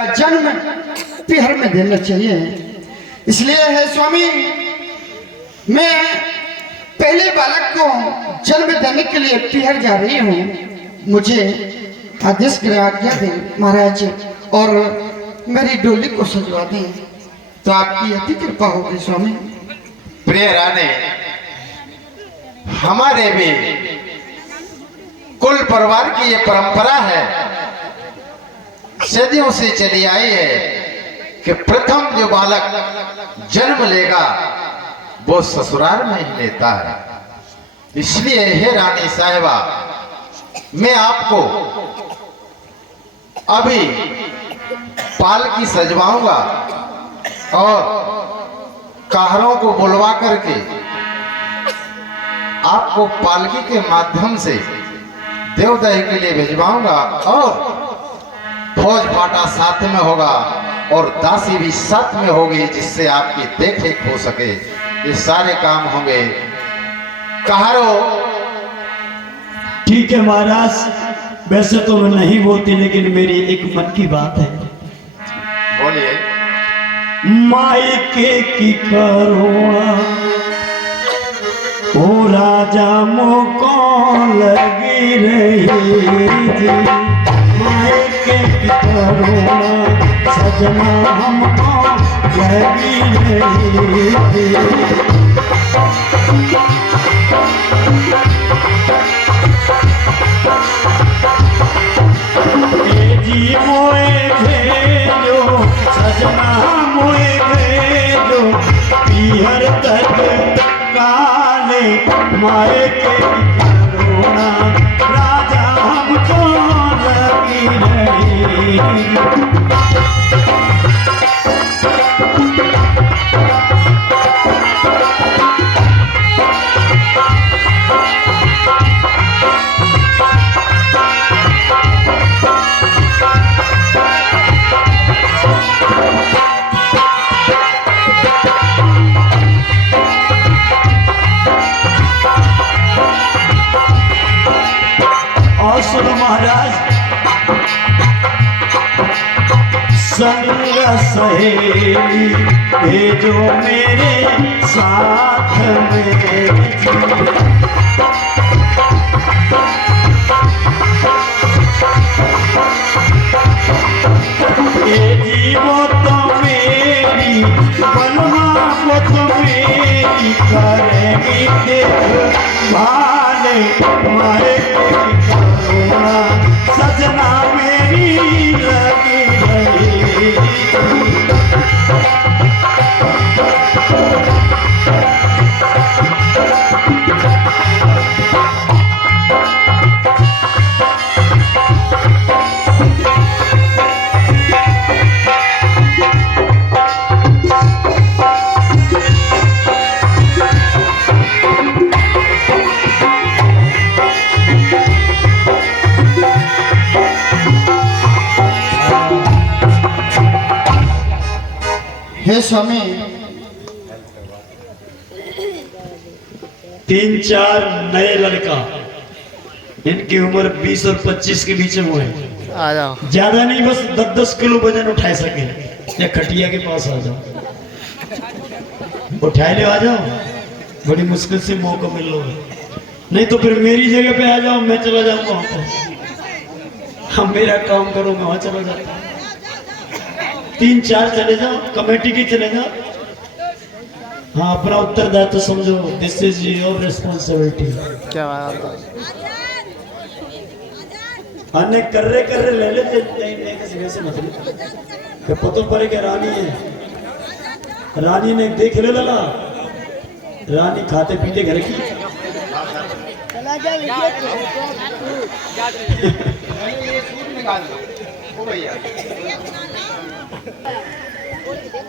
का जन्म पीहर में देना चाहिए। इसलिए है स्वामी, मैं पहले बालक को जन्म देने के लिए पीहर जा रही हूँ। मुझे आदेश करें, आज्ञा दें महाराज, और मेरी डोली को सजवा दें तो आपकी अति कृपा होगी स्वामी। प्रिय रानी, हमारे भी कुल परिवार की ये परंपरा है, सदियों से चली आई है कि प्रथम जो बालक जन्म लेगा वो ससुराल में ही लेता है। इसलिए हे रानी साहिबा, मैं आपको अभी पालकी सजवाऊंगा और काहरों को बुलवा करके आपको पालकी के माध्यम से देवदही के लिए भिजवाऊंगा और फौज फाटा साथ में होगा और दासी भी साथ में होगी, जिससे आपकी देखरेख हो सके। ये सारे काम होंगे। काहरों, ठीक है महाराज, वैसे तो मैं नहीं बोलती, लेकिन मेरी एक मन की बात है। बोलिए। मायके की करुणा ओ राजा मुको लगी रही थी, मायके की करुणा सजना हमको लगी रही थी। जी मोए भेजो सजना, मोए भेजो पीहर तक काले, माए के करुणा राजा हमको लगी रही। सुनो महाराज, संग सहेली भेजो मेरे साथ में, ये जीवो तो मेरी बलवा वो तो मेरी करेगी देख भाले, मारे सजना मेरी लगी रही। हे स्वामी, 3-4 नए लड़का, इनकी उम्र 20 और 25 के बीच में है। आ जाओ। ज्यादा नहीं, बस 10-10 किलो वजन उठा सके, या खटिया के पास आ जाओ, उठाए ले आ जाओ। बड़ी मुश्किल से मौका मिल लो, नहीं तो फिर मेरी जगह पे आ जाओ, मैं चला जाऊंगा वहां पर। हम मेरा काम करो, मैं वहां चला जाता हूँ। 3-4 चले जाओ, कमेटी के चले जाओ। हाँ, अपना उत्तरदायित्व तो समझो, दिस इज योर रिस्पॉन्सिबिलिटी। क्या बात है? अन्य कर्रे ले लेते नहीं से मतलब क्या पतो पड़े क्या रानी है, रानी ने देख ले लला, रानी खाते पीते घर की।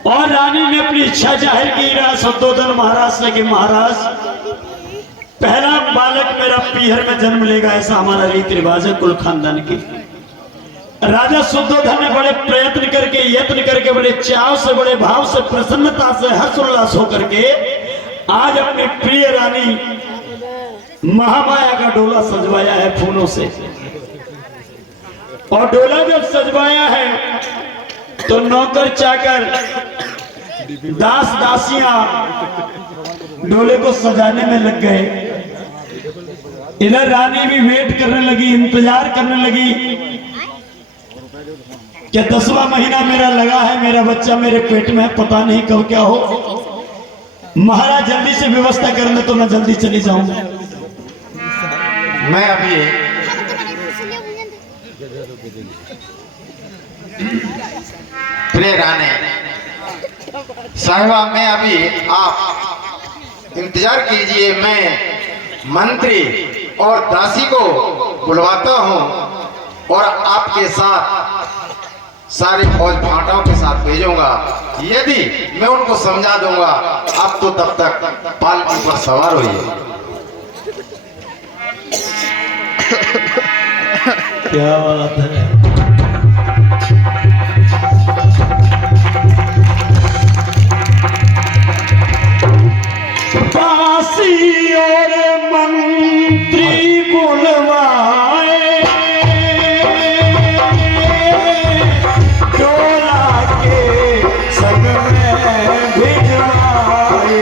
और रानी ने अपनी इच्छा जाहिर की शुद्धोधन महाराज से कि महाराज, पहला बालक मेरा पीहर में जन्म लेगा, ऐसा हमारा रीति रिवाज है कुल खानदान की। राजा शुद्धोधन ने बड़े प्रयत्न करके, यत्न करके, बड़े चाव से, बड़े भाव से, प्रसन्नता से, हर्षोल्लास होकर के आज अपनी प्रिय रानी महामाया का डोला सजवाया है फूलों से। और डोला जब सजवाया है तो नौकर चाकर दास दासियां डोले को सजाने में लग गए। इधर रानी भी वेट करने लगी, इंतजार करने लगी कि 10वां महीना मेरा लगा है, मेरा बच्चा मेरे पेट में है, पता नहीं कब क्या हो। महाराज जल्दी से व्यवस्था करने तो मैं जल्दी चली जाऊं। मैं अभी प्रिय रानी साहिबा, मैं अभी आप इंतजार कीजिए, मैं मंत्री और दासी को बुलवाता हूं और आपके साथ सारे फौज फाटाओं के साथ भेजूंगा। यदि मैं उनको समझा दूंगा, आप तो तब तक पालकी पर सवार होइए। क्या बात है। दासी और मंत्री बुलवाए, डोला के संग में भिजवाए।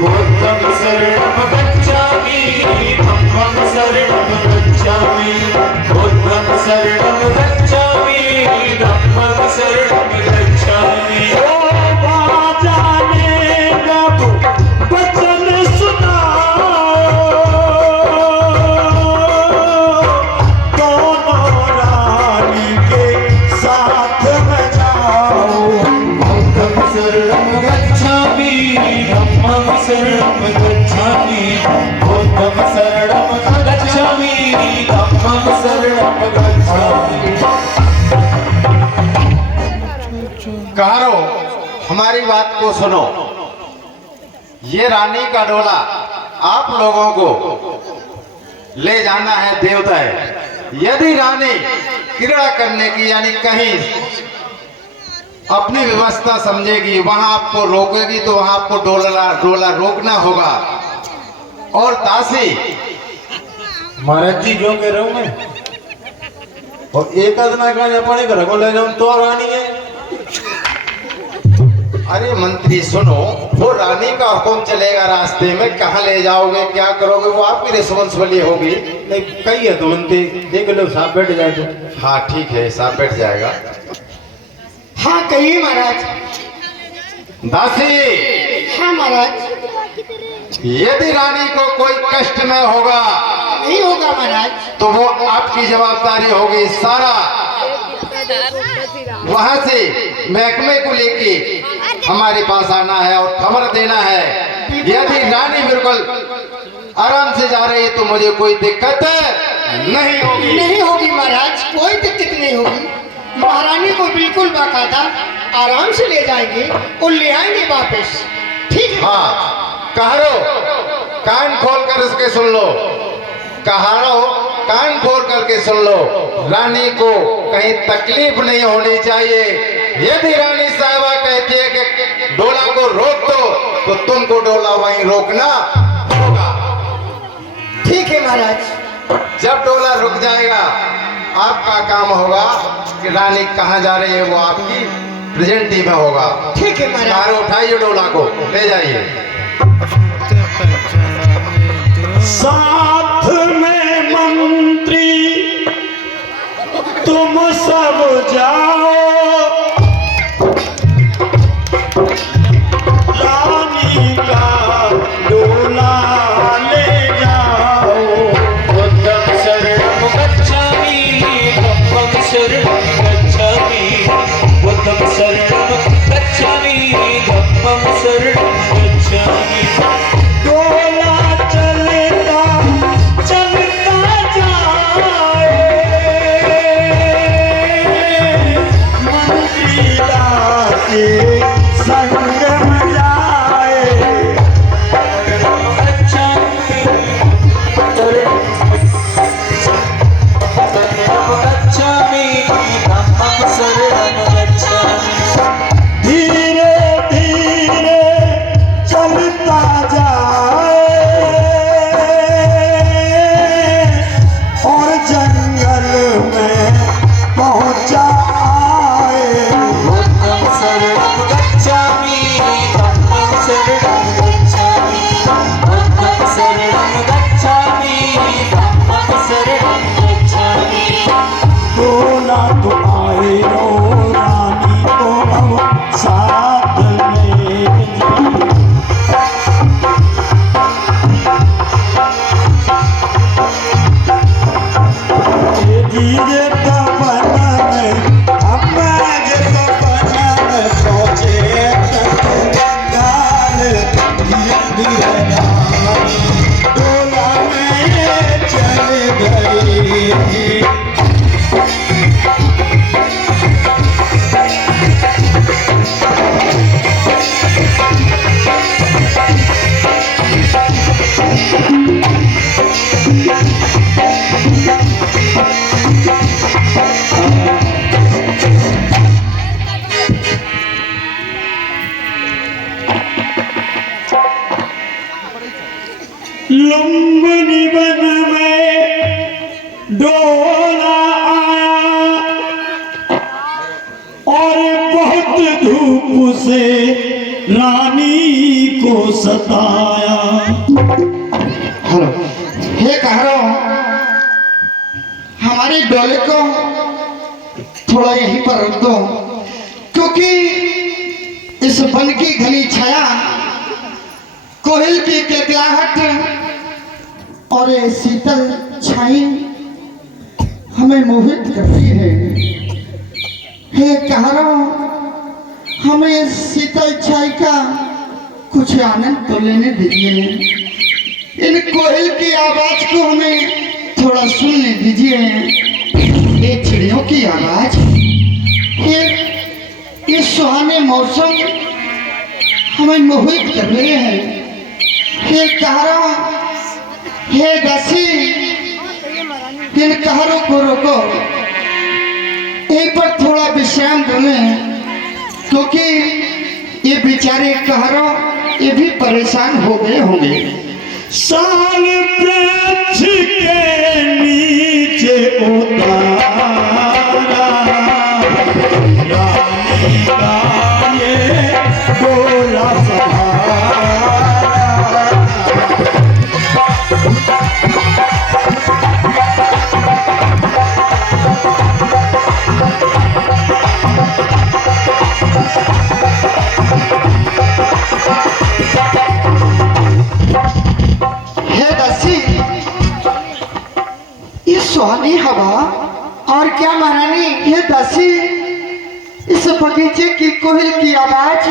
बुद्धं शरणं गच्छामि, धम्मं शरणं गच्छामि, बुद्धं शरणं गच्छामि, धम्मं शरणं गच्छामि। ओ बाजा ने जब वचन सुनाओ, दोनों रानी के साथ में जाओ। बुद्धं शरणं गच्छामि, धम्मं शरणं गच्छामि, बुद्धं शरणं गच्छामि, धम्मं शरणं गच्छामि। कहारो, हमारी बात को सुनो। ये रानी का डोला आप लोगों को ले जाना है देवदाय। यदि रानी क्रीड़ा करने की यानी कहीं अपनी व्यवस्था समझेगी, वहां आपको रोकेगी, तो वहां आपको डोला रोकना होगा। और दासी महाराज जी जो कह रहा हूं मैं, और एक आदमी का अपने घर को ले जाऊं तो रानी है। अरे मंत्री सुनो, वो रानी का हुक्म चलेगा, रास्ते में कहाँ ले जाओगे, क्या करोगे, वो आपकी रिस्पॉन्सिबिलिटी होगी। नहीं कही है तो बनते देख लो, साहब बैठ जाए तो। हाँ ठीक है, साहब बैठ जाएगा। हाँ कहिए महाराज। दासी, हाँ महाराज। यदि रानी को कोई कष्ट में होगा, नहीं होगा महाराज। तो वो आपकी जवाबदारी होगी। सारा वहां से महकमे को लेके हमारे पास आना है और खबर देना है। यदि रानी बिल्कुल आराम से जा रही है तो मुझे कोई दिक्कत नहीं होगी। नहीं होगी महाराज, कोई दिक्कत नहीं होगी। महारानी को बिल्कुल बाकायदा आराम से ले जाएंगे और ले आएंगे वापस। ठीक है। हाँ कहारो, कान खोल कर इसके सुन लो। कहारो, कान खोल करके सुन लो। रानी को कहीं तकलीफ नहीं होनी चाहिए। यदि रानी साहबा कहती है कि डोला को रोक दो, तो तुमको डोला वहीं रोकना होगा। ठीक है महाराज। जब डोला रुक जाएगा, आपका काम होगा कि रानी कहाँ जा रही है वो आपकी प्रेजेंटी में होगा। ठीक है महाराज। कहारो, उठाइए डोला को, ले जाइए। साथ में मंत्री तुम सब जाओ, रानी का डोला ले जाओ। बुद्धं शरणं गच्छामि, धम्मं शरणं गच्छामि, बुद्धं शरणं गच्छामि, धम्मं शरणं गच्छामि। डोला चलता चलता जाए, लुम्बिनी बन में डोला आया और बहुत धूप से रानी को सताया। हेलो, हे कह रहा हूं हमारे डोले को थोड़ा यहीं पर रख दो, क्योंकि इस वन की घनी छाया, कोयल की किलकिलाहट और ये शीतल छाई हमें मोहित कर रही है। हे कह रहा हूं हमें इस शीतल छाई का कुछ आनंद तो लेने दीजिए। इन कोयल की आवाज को हमें थोड़ा सुनने दीजिए। ये चिड़ियों की आवाज, ये सुहाने मौसम हमें मोहित कर रहे हैं। हे कहरा, हे दासी, इन कहरों को रोको, यहीं पर थोड़ा विश्राम करें, क्योंकि ये बेचारे कहरों ये भी परेशान हो गए होंगे। साल वृक्ष के नीचे उतारा रानी का ये डोला सहारा। सुहानी हवा और क्या महारानी, ये दासी इस बगीचे की कोयल की आवाज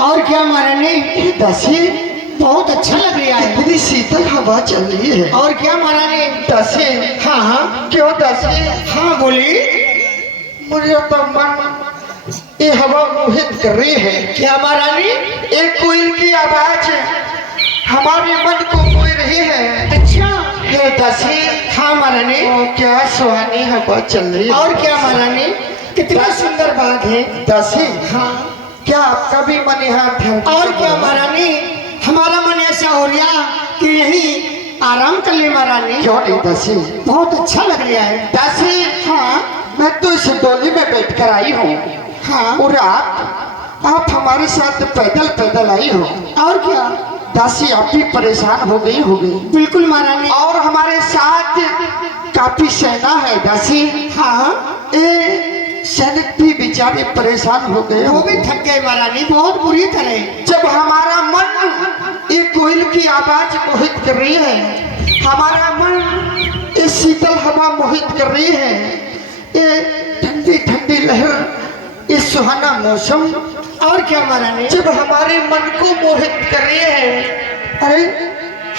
और क्या महारानी, ये दासी बहुत अच्छा लग रहा है। इतनी शीतल हवा चल रही है और क्या महारानी। दासी, हाँ हाँ क्यों दासी, हाँ बोली। मुझे तो मन ये हवा मोहित कर रही है। क्या महारानी, एक कोयल की आवाज हमारे मन को मोह रही है। अच्छा ये दासी, हाँ महारानी। क्या सुहानी हवा चल रही है और क्या महारानी, कितना सुंदर बाग है। दासी, हाँ क्या आपका भी मन यहाँ ठहर और क्या महारानी, हमारा मन ऐसा हो रहा कि यही आराम कर ले महारानी। क्यों नहीं दासी, बहुत अच्छा लग रहा है। दासी, हाँ मैं तो इस डोली में बैठ कर आई हूँ। हाँ और आप हमारे साथ पैदल पैदल आई हो और क्या दासी, आप भी परेशान हो गई होगी। बिल्कुल महारानी, और हमारे साथ काफी सेना है दासी। हाँ ये सैनिक भी बेचारे परेशान हो गए, वो भी थक गए महारानी बहुत बुरी तरह। जब हमारा मन ये कोयल की आवाज मोहित कर रही है, हमारा मन ये शीतल हवा मोहित कर रही है, ये ठंडी ठंडी लहर, ये सुहाना मौसम और क्या महारानी, जब हमारे मन को मोहित कर रही है, अरे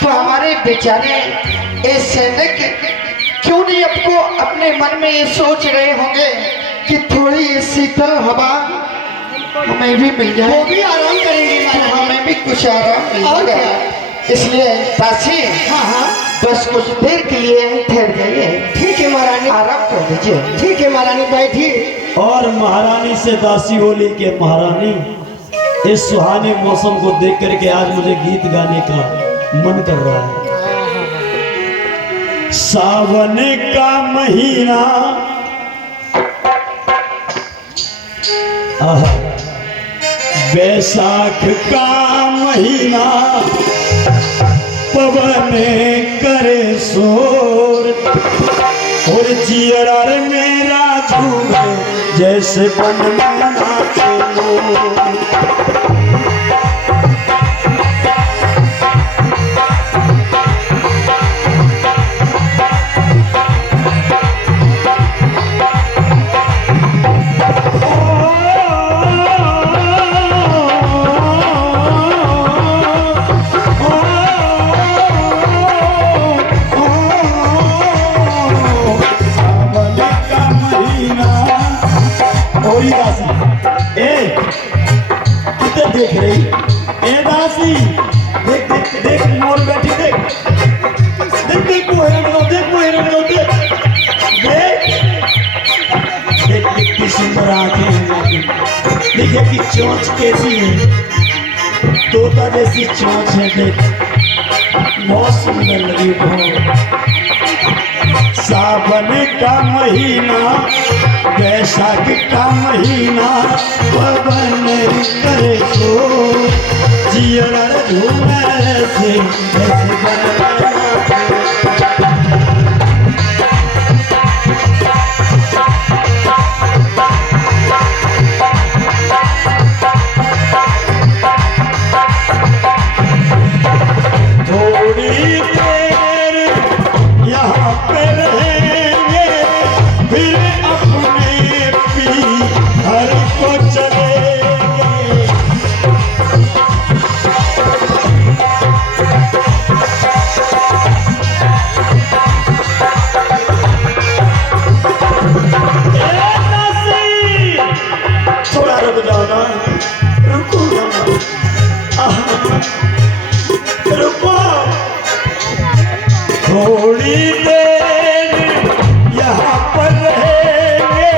तो हमारे बेचारे ये सैनिक क्यों नहीं आपको अपने मन में ये सोच रहे होंगे कि थोड़ी ये शीतल हवा हमें भी मिल जाए, वो भी आराम करेंगे, तो हमें भी कुछ आराम मिल जाएगा। इसलिए दासी, हाँ हाँ बस कुछ देर के लिए ठहर जाइए। ठीक है महारानी, आराम कर लीजिए। ठीक है महारानी, बैठिए। और महारानी से दासी बोली कि महारानी इस सुहाने मौसम को देख करके आज मुझे गीत गाने का मन कर रहा है। सावन का महीना, बैसाख का महीना, पवन करे शोर और जियर मेरा झूमे जैसे बन में नाचे मोर। देख रही ए दासी, देख देख देख मोर बैठी, देख देख देख मोहरे में, देख मोहरे में, देख देख देख कितनी सुंदर आंखें हैं, देखिए कि चोंच कैसी है। तोता जैसी चोंच है देख, बहुत सुंदर लगी बहुत। सावन का महीना, वैशाख का महीना, पवन करे सो, जिया झूमे से ऐसे बनना। थोड़ी देर यहाँ पर रहेंगे,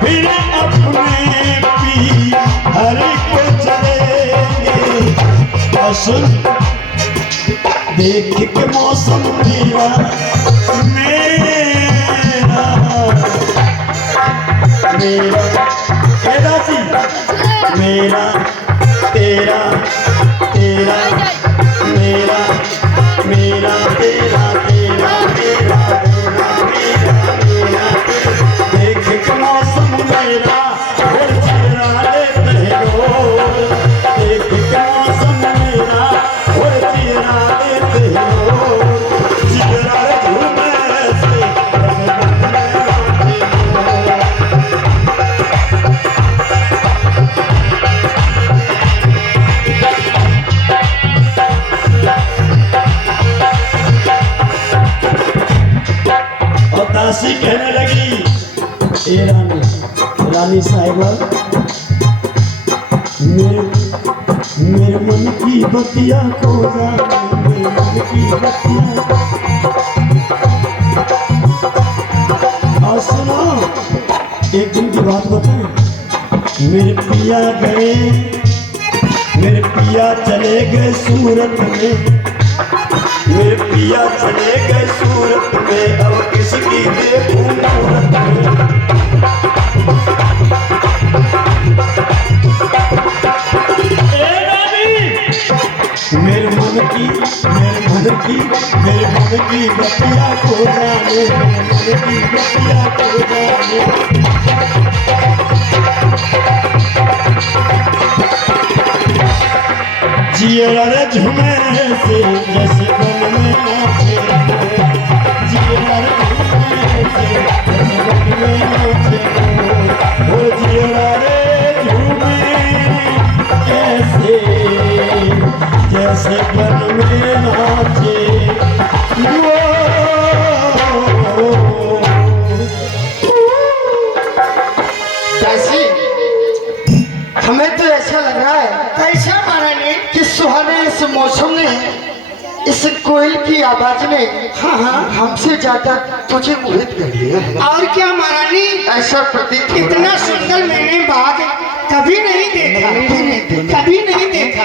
फिर अपने पीहर को चलेंगे। और सुन, देख के मौसम मेरा मेरा मेरा जी, मेरा तेरा तेरा मेरा मेरा तेरा तेरा मेरा मेरा मेरा मेरा, देख के मौसम मेरा और चेहरा लेते हो, देख के मौसम मेरा और चेहरा लेते हो, चेहरा झूमे से दासी कहने लगी, ए रानी, रानी साहिबा, मेरे मन की बतिया को जाने, मेरे मन की बतिया। और सुनो, एक दिन की बात बताएं, मेरे पिया गए, मेरे पिया चले गए सूरत में, मेरे पिया चले गए सूरत में, अब किसकी देखूं मूरत में। मेरे मन की बतिया को जाने, मेरे मन की बतिया को जाने। जिया झूमे से जैसे बन में नाचे, जिया झूमे से जैसे बन में नाचे, वो जिया झूमे ऐसे जैसे बन में नाचे। कैसी हमें तो ऐसा लग रहा है, कैसा महारानी, कि सुहाने इस मौसम ने, इस कोयल की आवाज ने, हाँ हाँ, हमसे ज्यादा तुझे मोहित कर लिया है। और क्या महारानी, ऐसा प्रतीत हो रहा इतना है। सुंदर मैंने बाग कभी नहीं देखा, कभी नहीं देखा।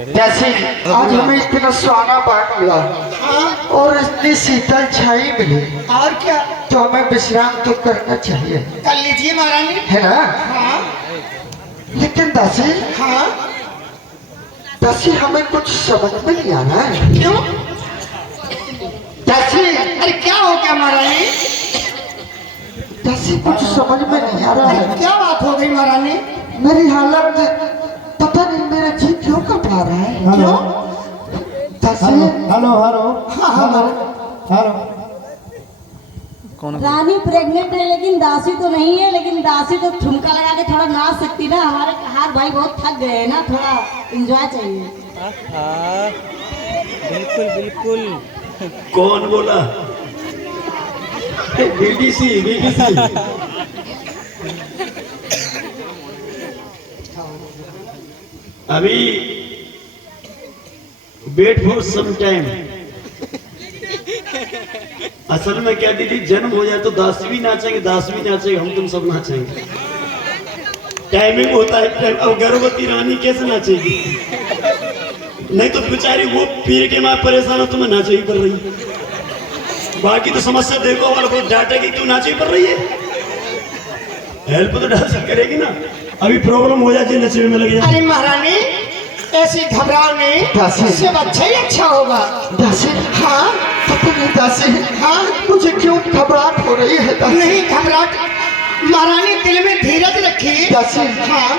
जैसे आज हमें इतना सुहाना बाग मिला और इतनी शीतल छाई मिली, और क्या, तो हमें विश्राम तो करना चाहिए, कर लीजिए महारानी। है ना? हाँ लेकिन दासी, हाँ, दासी हमें कुछ समझ में नहीं आ रहा है। क्यों? दासी, अरे क्या हो गया महारानी? दासी कुछ समझ में नहीं आ रहा है। क्या बात हो गई महारानी? मेरी हालत पता नहीं, मेरा जी क्यों कपा रहा है। क्यों? दासी, हेलो हेलो हाँ हाँ, हेलो। रानी प्रेग्नेंट है लेकिन दासी तो नहीं है, लेकिन दासी तो ठुमका लगा के थोड़ा नाच सकती ना। हमारे हाथ भाई बहुत थक गए हैं ना, थोड़ा एंजॉय चाहिए। बिल्कुल बिल्कुल। कौन बोला? BBC BBC. अभी वेट फॉर सम टाइम। असल में क्या दीदी, जन्म हो जाए तो दासी भी नाचेंगे, दास भी नाचेंगे, हम तुम सब नाचेंगे। टाइमिंग होता है। अब गर्भवती रानी कैसे नाचेगी? नहीं तो बेचारी वो पीर के माँ परेशान हो, तुम्हें नाचेगी पड़ रही है। बाकी तो समस्या देखो वाला को डांटेगी, क्यों नाचेगी पड़ रही है? हेल्प तो डांस करेगी ना। अभी प्रॉब्लम हो जाती है, नचने में लग जाए। अरे महारानी ऐसी घबराओ नहीं, दासी। इससे अच्छा ही अच्छा होगा। दासी, हाँ पता नहीं दासी, हाँ मुझे क्यों घबराहट हो रही है दासी? नहीं घबराहट, महारानी दिल में धीरज रखिए। दासी, हाँ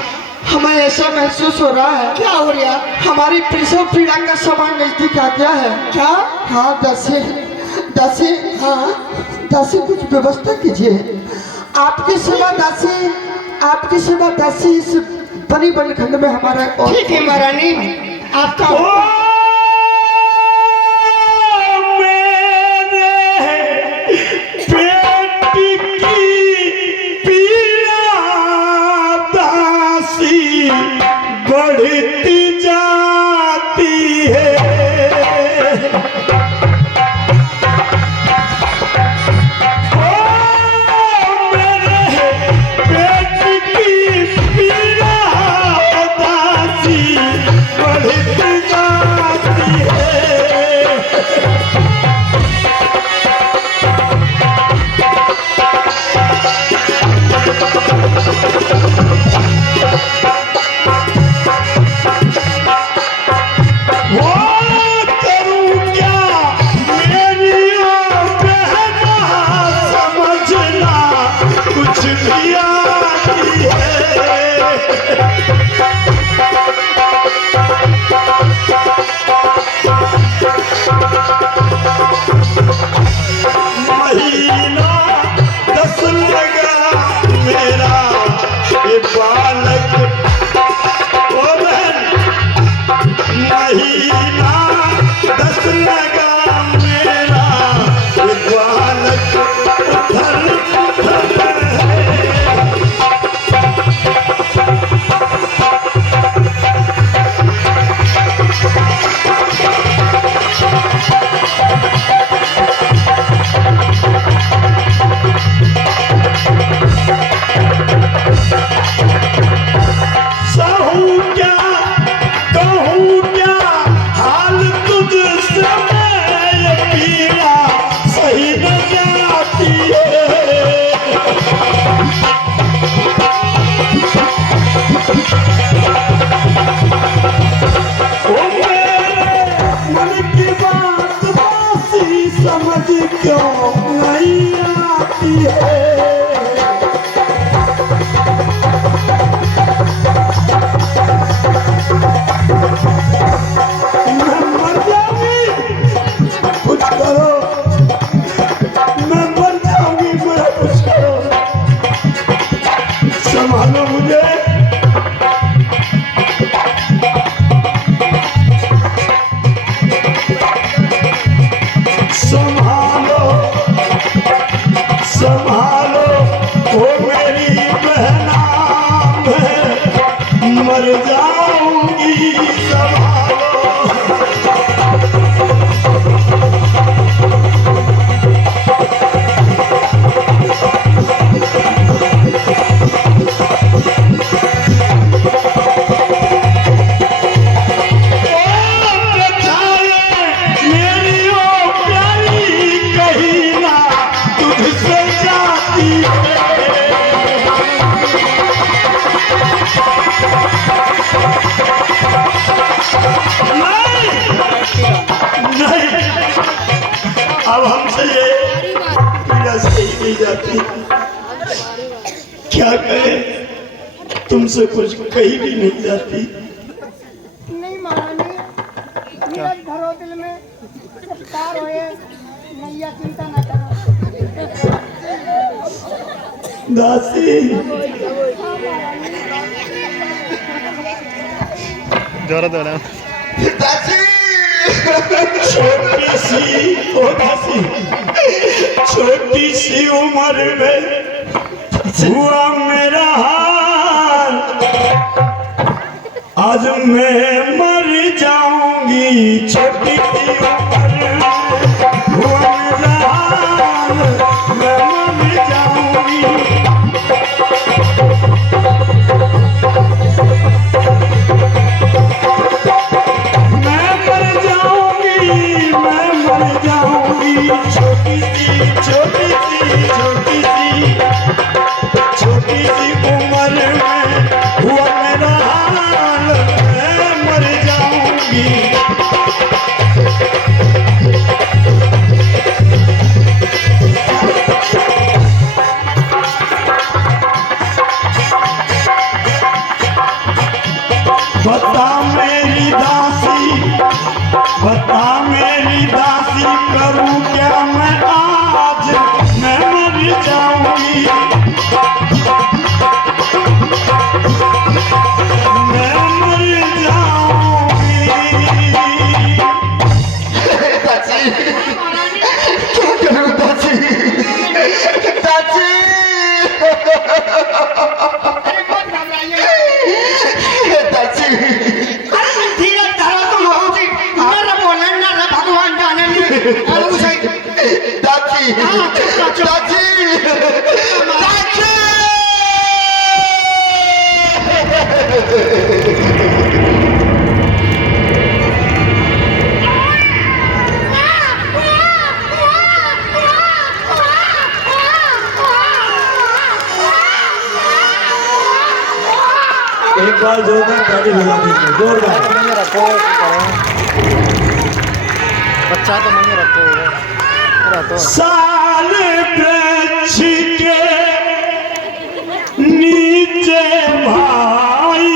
हमें ऐसा महसूस हो रहा है क्या हो रहा? हमारी प्रसव पीड़ा का समय नजदीक आ गया है। क्या? हाँ दासी, दासी, हाँ दासी कुछ व्यवस्था कीजिए। आपकी सेवा दासी, आपकी सेवा दासी इस बनी बनखंड में हमारा और ठीक है महारानी, आपका बढ़ती जाती है। महीना 10 लगा मेरा ये बालक, ओ बहन, महीना 10 लगा मेरा ये बालक, उधर उधर है। सहूं क्या कहूं क्या हाल तुझसे, मैं पीड़ा सही न जाती है। ओ मेरे मन की बात बासी समझ क्यों नहीं आती है। मैं मर जाऊंगी, कुछ करो, मैं मर जाऊंगी, मेरा कुछ करो, संभालो मुझे। संभालो संभालो, वो मेरी बहना, मैं मर जाऊंगी, संभालो। मेरी ओ प्यारी कहीं ना तुझसे जाती है। नहीं, अब हमसे ये पीड़ा सही नहीं जाती। क्या कहे, तुमसे कुछ कही भी नहीं जाती। नहीं महारानी, धीरज धरो दिल में, सत्कार होए, नैया चिंता न करो। दासी, दासी, छोटी सी ओ दासी, छोटी सी उम्र में हुआ मेरा हाल, आज मैं मर जाऊंगी। छोटी सी उम्र में हुआ मेरा हाल, मैं मर जाऊंगी। बता मेरी दासी, बता मेरी दासी, करूं क्या मैं आज, मैं मर जाऊंगी, मैं मर जाऊंगी। दासी क्या करूं दासी, दासी दासी अरे धीरज धरो तुम बहुत ही मेरा बोलना ना भगवान जाने लिए और उसे दासी दासी दासी एक बार जोरदार ताली बजा दीजिए, जोरदार। बच्चा तो नहीं रखो साल वृक्ष के नीचे भाई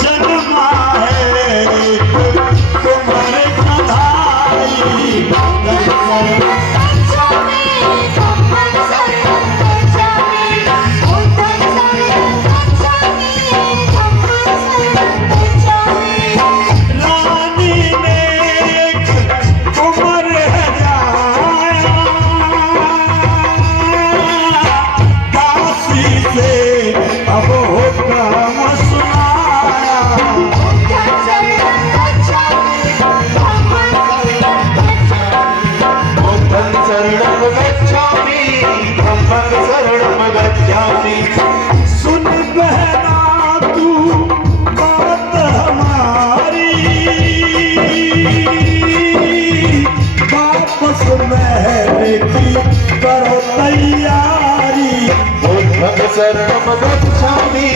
जन्मा है कुंवर कन्हाई, रानी ने एक कुंवर हराया, दासी से अब हुक्म सुनाया, बुद्धं शरणं गच्छामि, धम्मं शरणं गच्छामि। सुन बहना तू बात हमारी, वापस महल की करो तैयारी, बुद्धं शरणं गच्छामि,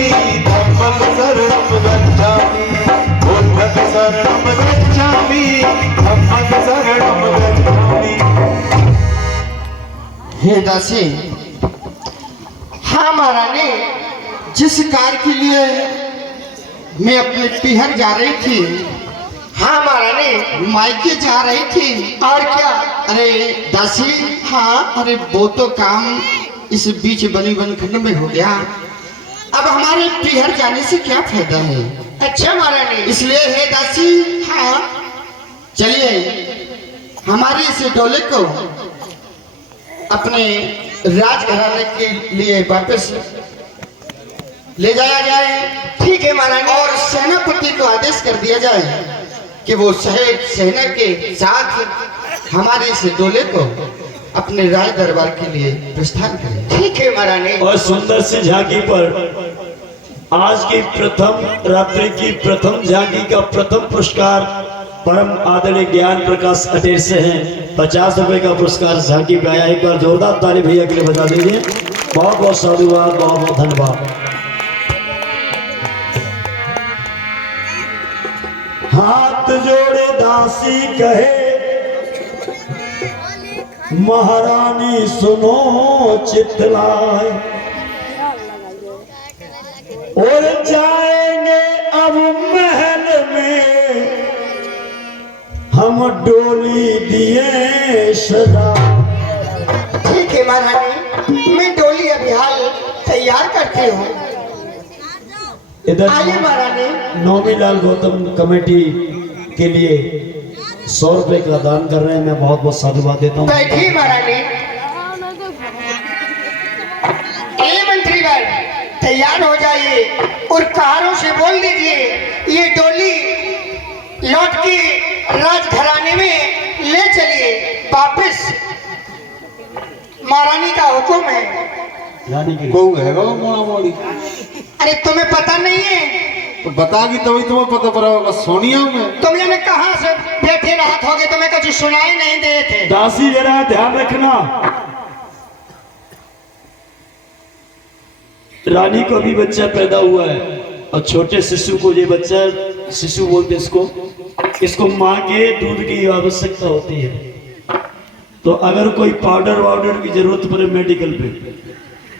धम्मं शरणं गच्छामि, बुद्धं शरणं गच्छामि, धम्मं शरणं गच्छामि। हे दासी, हाँ महारानी, जिस कार्य के लिए मैं अपने पीहर जा रही थी, हाँ महारानी मायके जा रही थी, और क्या? अरे दासी, हाँ अरे वो तो काम इस बीच बनी बनखंड में हो गया, अब हमारे पीहर जाने से क्या फायदा है? अच्छा महारानी, इसलिए हे दासी, हाँ चलिए हमारे इस डोले को अपने राजघराने के लिए वापस ले जाया जाए। ठीक है महारानी, और सेनापति को आदेश कर दिया जाए कि वो सेना के साथ हमारे इस डोले को अपने राज दरबार के लिए प्रस्थान करें। ठीक है महारानी। और सुंदर सी झांकी पर आज की प्रथम रात्रि की प्रथम झांकी का प्रथम पुरस्कार परम आदरणीय ज्ञान प्रकाश अटेर से हैं, 50 रुपए का पुरस्कार झांकी पे आया। एक बार जोरदार ताली भैया के लिए बजा दीजिए। बहुत बहुत साधुवाद, बहुत बहुत धन्यवाद। हाथ जोड़े दासी कहे, महारानी सुनो चितलाए, और जाएंगे अब महल में हम डोली दिए सदा। ठीक है महारानी, मैं डोली अभी हाल तैयार करती हूँ। इधर आइए महारानी। नौमीलाल गौतम कमेटी के लिए 100 रुपए का दान कर रहे हैं, मैं बहुत बहुत साधुवाद देता हूँ। बैठिए महारानी। ए मंत्रीगण, तैयार हो जाइए और कारों से बोल दीजिए ये डोली लौट के राजघराने में ले चलिए वापस। महारानी का हुक्म है। रानी की कहूँ है मोड़ा मोड़ी, अरे तुम्हें पता नहीं है? तो बतागी तभी तुम्हें पता पड़ा होगा। सोनिया में तुम यानी कहाँ से बैठे राहत होगे, तुम्हें कुछ सुनाई नहीं दे थे। दासी जरा ध्यान रखना, रानी को भी बच्चा पैदा हुआ है और छोटे शिशु को, ये बच्चा शिशु बोलते इसको माँ के दूध की आवश्यकता होती है। तो अगर कोई पाउडर वाउडर की जरूरत पड़े मेडिकल पे,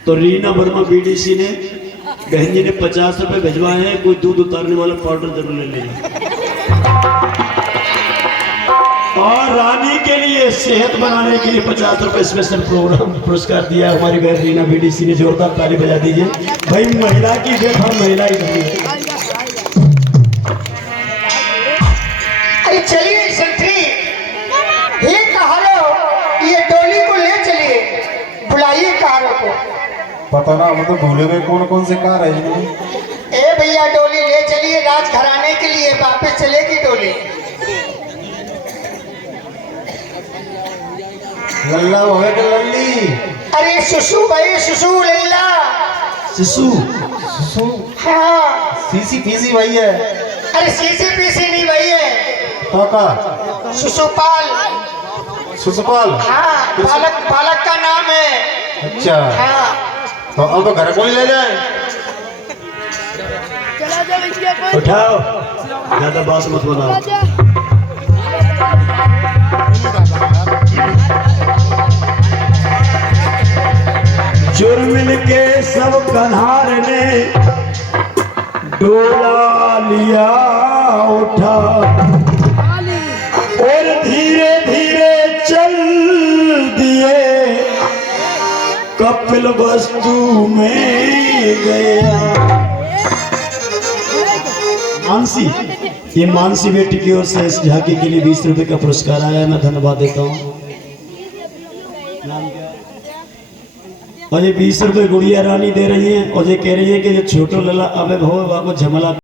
तो रीना वर्मा बीडीसी ने बहन जी ने 50 रुपए भिजवाए हैं, कोई दूध उतारने वाला पाउडर जरूर ले लेना। और रानी के लिए सेहत बनाने के लिए 50 रुपए स्पेशल प्रोग्राम पुरस्कार दिया हमारी बहन रीना बीडीसी ने। जोरदार ताली बजा दीजिए भाई। महिला की देखा महिला ही बनी है। अरे चलिए संतरी, ये कहारो ये डोली को ले चलिए, बुलाइए कहारो को। पता ना, हम तो भूले गए कौन कौन से कार है इनमें। ए भैया डोली ले चलिए, राजघराने के लिए वापस चलेगी डोली। लल्ला वो है कि लल्ली? अरे सुसु भाई, सुसु लल्ला। शिशु सुसु? हाँ। सीसी पीसी भाई है। अरे सीसी पीसी नहीं भाई है, तो का सुसुपाल। सुसपाल? हाँ, बालक बालक का नाम है। अच्छा, हाँ। तो अब तो घर को ही ले जाए। उठाओ, ज्यादा बात मत बनाओ। जुर्मिल के सब कन्हार ने डोला लिया उठा और धीरे धीरे चल दिए कपिल वस्तु में गया। मानसी, ये मानसी बेटी की ओर से इस झांकी के लिए 20 रुपए का पुरस्कार आया, मैं धन्यवाद देता हूँ। और ये 20 रुपए गुड़िया रानी दे रही है और ये कह रही है कि ये छोटो लला अबे भो बाबू झमला